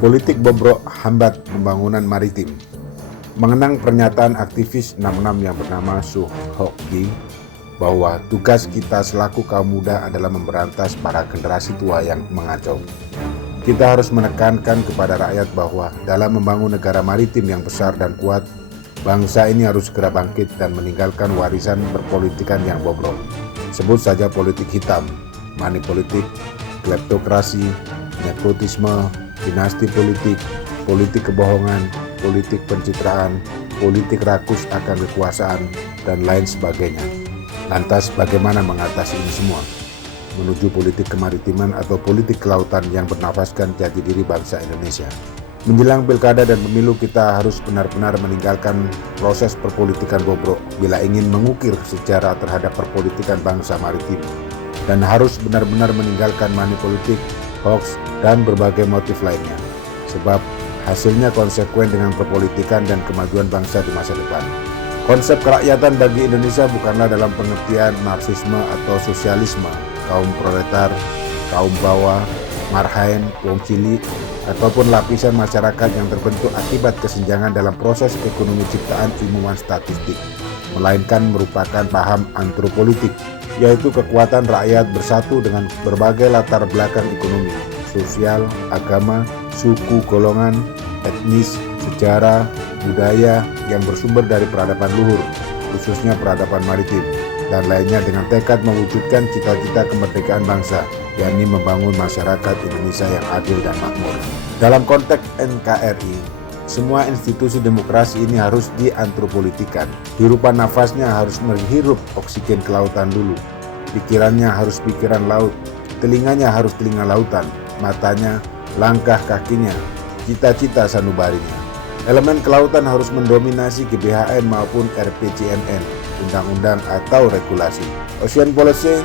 Politik bobrok hambat pembangunan maritim. Mengenang pernyataan aktivis 66 yang bernama Su Ho Ki bahwa tugas kita selaku kaum muda adalah memberantas para generasi tua yang mengacau. Kita harus menekankan kepada rakyat bahwa dalam membangun negara maritim yang besar dan kuat, bangsa ini harus segera bangkit dan meninggalkan warisan berpolitikan yang bobrok. Sebut saja politik hitam, money politik, kleptokrasi, nepotisme, dinasti politik, politik kebohongan, politik pencitraan, politik rakus akan kekuasaan, dan lain sebagainya. Lantas bagaimana mengatasi ini semua? Menuju politik kemaritiman atau politik kelautan yang bernafaskan jati diri bangsa Indonesia. Menjelang pilkada dan pemilu, kita harus benar-benar meninggalkan proses perpolitikan bobrok bila ingin mengukir sejarah terhadap perpolitikan bangsa maritim. Dan harus benar-benar meninggalkan money politik, hoax, dan berbagai motif lainnya. Sebab hasilnya konsekuen dengan perpolitikan dan kemajuan bangsa di masa depan. Konsep kerakyatan bagi Indonesia bukanlah dalam pengertian Marxisme atau sosialisme, kaum proletar, kaum bawah, marhaen, wong cilik, ataupun lapisan masyarakat yang terbentuk akibat kesenjangan dalam proses ekonomi ciptaan ilmuwan statistik, melainkan merupakan paham antropolitik, yaitu kekuatan rakyat bersatu dengan berbagai latar belakang ekonomi, sosial, agama, suku, golongan, etnis, sejarah, budaya yang bersumber dari peradaban luhur, khususnya peradaban maritim, dan lainnya dengan tekad mewujudkan cita-cita kemerdekaan bangsa, yakni membangun masyarakat Indonesia yang adil dan makmur. Dalam konteks NKRI, semua institusi demokrasi ini harus diantropolitikan. Hirupan nafasnya harus menghirup oksigen kelautan dulu. Pikirannya harus pikiran laut, telinganya harus telinga lautan, matanya, langkah kakinya, cita-cita sanubarinya. Elemen kelautan harus mendominasi GBHN maupun RPJMN, undang-undang atau regulasi. Ocean Policy,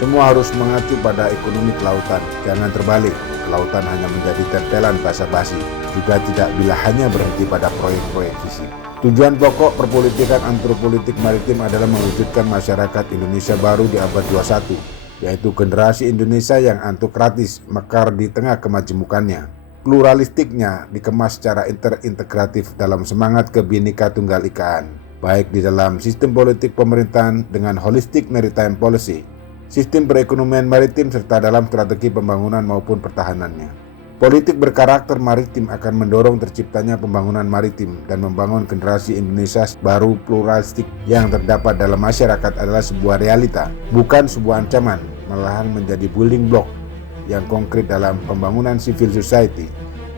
semua harus mengacu pada ekonomi kelautan, jangan terbalik. Kelautan hanya menjadi tempelan basa-basi, juga tidak bila hanya berhenti pada proyek-proyek fisik. Tujuan pokok perpolitikan antropolitik maritim adalah mewujudkan masyarakat Indonesia baru di abad 21, yaitu generasi Indonesia yang antokratis, mekar di tengah kemajemukannya. Pluralistiknya dikemas secara interintegratif dalam semangat Bhinneka Tunggal Ika, baik di dalam sistem politik pemerintahan dengan holistic maritime policy, sistem perekonomian maritim serta dalam strategi pembangunan maupun pertahanannya. Politik berkarakter maritim akan mendorong terciptanya pembangunan maritim dan membangun generasi Indonesia baru pluralistik yang terdapat dalam masyarakat adalah sebuah realita, bukan sebuah ancaman, malahan menjadi building block yang konkret dalam pembangunan civil society.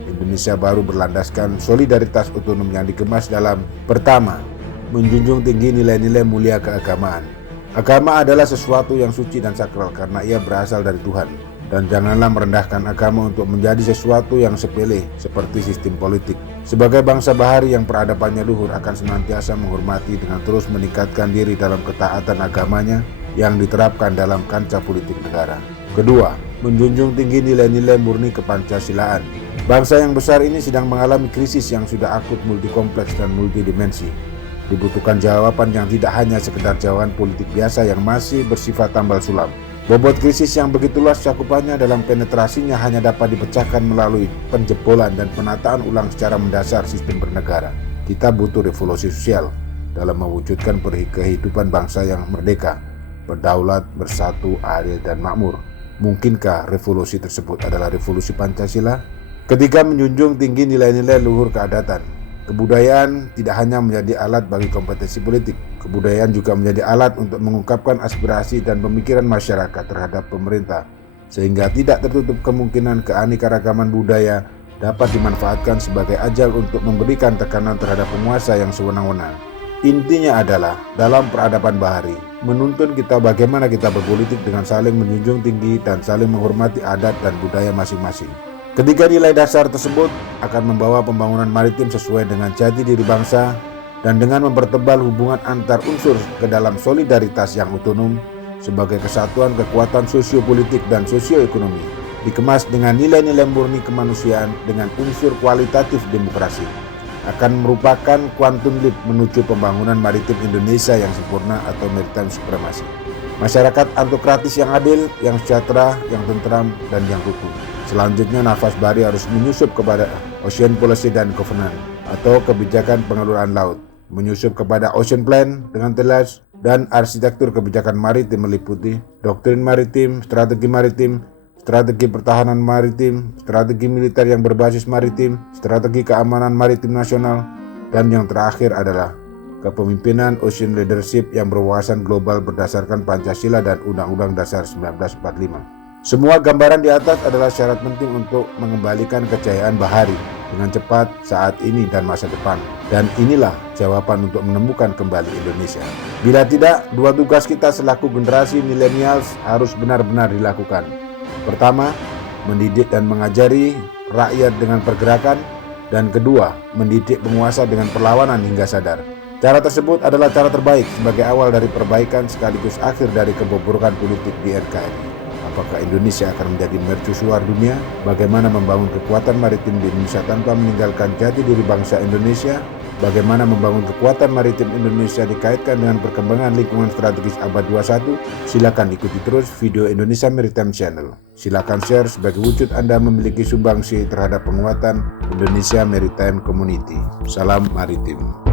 Indonesia baru berlandaskan solidaritas otonom yang dikemas dalam: pertama, menjunjung tinggi nilai-nilai mulia keagamaan. Agama adalah sesuatu yang suci dan sakral karena ia berasal dari Tuhan. Dan janganlah merendahkan agama untuk menjadi sesuatu yang sepele seperti sistem politik. Sebagai bangsa bahari yang peradabannya luhur akan senantiasa menghormati dengan terus meningkatkan diri dalam ketaatan agamanya yang diterapkan dalam kancah politik negara. Kedua, menjunjung tinggi nilai-nilai murni kepancasilaan. Bangsa yang besar ini sedang mengalami krisis yang sudah akut, multikompleks dan multidimensi. Dibutuhkan jawaban yang tidak hanya sekedar jawaban politik biasa yang masih bersifat tambal sulam. Bobot krisis yang begitu luas cakupannya dalam penetrasinya hanya dapat dipecahkan melalui penjebolan dan penataan ulang secara mendasar sistem bernegara. Kita butuh revolusi sosial dalam mewujudkan kehidupan bangsa yang merdeka, berdaulat, bersatu, adil, dan makmur. Mungkinkah revolusi tersebut adalah revolusi Pancasila? Ketika menjunjung tinggi nilai-nilai luhur keadatan, kebudayaan tidak hanya menjadi alat bagi kompetensi politik. Kebudayaan juga menjadi alat untuk mengungkapkan aspirasi dan pemikiran masyarakat terhadap pemerintah, sehingga tidak tertutup kemungkinan keanekaragaman budaya dapat dimanfaatkan sebagai ajal untuk memberikan tekanan terhadap penguasa yang sewenang-wenang. Intinya adalah dalam peradaban bahari, menuntun kita bagaimana kita berpolitik dengan saling menjunjung tinggi dan saling menghormati adat dan budaya masing-masing. Ketiga nilai dasar tersebut akan membawa pembangunan maritim sesuai dengan jati diri bangsa dan dengan mempertebal hubungan antar unsur ke dalam solidaritas yang otonom sebagai kesatuan kekuatan sosiopolitik dan sosioekonomi, dikemas dengan nilai-nilai murni kemanusiaan dengan unsur kualitatif demokrasi, akan merupakan quantum leap menuju pembangunan maritim Indonesia yang sempurna atau maritime supremacy. Masyarakat antokratis yang adil, yang sejahtera, yang tentram, dan yang rukun. Selanjutnya, Nafas Bahri harus menyusup kepada Ocean Policy dan Covenant atau kebijakan pengelolaan laut, menyusup kepada Ocean Plan dengan jelas, dan arsitektur kebijakan maritim meliputi doktrin maritim, strategi pertahanan maritim, strategi militer yang berbasis maritim, strategi keamanan maritim nasional, dan yang terakhir adalah kepemimpinan Ocean Leadership yang berwawasan global berdasarkan Pancasila dan Undang-Undang Dasar 1945. Semua gambaran di atas adalah syarat penting untuk mengembalikan kejayaan Bahari dengan cepat saat ini dan masa depan. Dan inilah jawaban untuk menemukan kembali Indonesia. Bila tidak, dua tugas kita selaku generasi milenials harus benar-benar dilakukan. Pertama, mendidik dan mengajari rakyat dengan pergerakan. Dan kedua, mendidik penguasa dengan perlawanan hingga sadar. Cara tersebut adalah cara terbaik sebagai awal dari perbaikan sekaligus akhir dari kebobrokan politik di NKRI. Apakah Indonesia akan menjadi mercusuar dunia? Bagaimana membangun kekuatan maritim di Indonesia tanpa meninggalkan jati diri bangsa Indonesia? Bagaimana membangun kekuatan maritim Indonesia dikaitkan dengan perkembangan lingkungan strategis abad 21? Silakan ikuti terus video Indonesia Maritime Channel. Silakan share sebagai wujud Anda memiliki sumbangsi terhadap penguatan Indonesia Maritime Community. Salam maritim.